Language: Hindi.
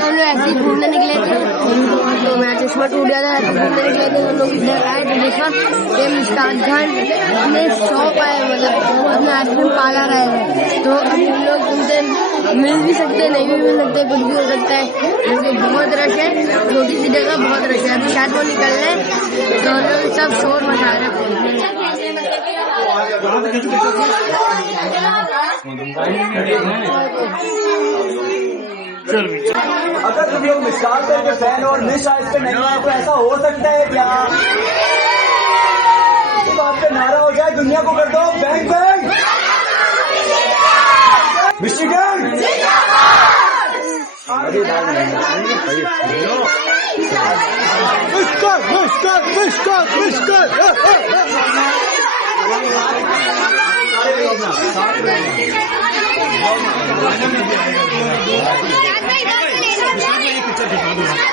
हम लोग ऐसे ही घूमने निकले थे, तो मेरा चश्मा टूट गया था, तो घूमने निकले थे। हम लोग इधर आए डिलेश्वर मुस्तादगंज में शॉप आए, मतलब उसमें आइसक्रीम पार्लर आए हैं। तो अभी हम लोग उनसे मिल भी सकते, नहीं भी मिल सकते, कुछ भी हो सकता है, क्योंकि बहुत रश है, छोटी सी जगह बहुत रश है। अभी शायद वो निकल रहे हैं, तो हम लोग सब शोर मचा रहे हैं। अगर तुम लोग मिसाल के फैन और मिस आइस पे नहीं है तो ऐसा हो सकता है क्या? इस बात पे नारा हो जाए, दुनिया को कर दो बैंग बैंग, मिशिगन पिक्चर दिखा दो।